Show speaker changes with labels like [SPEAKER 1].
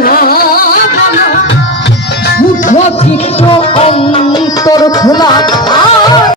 [SPEAKER 1] না। অন্তর খোলা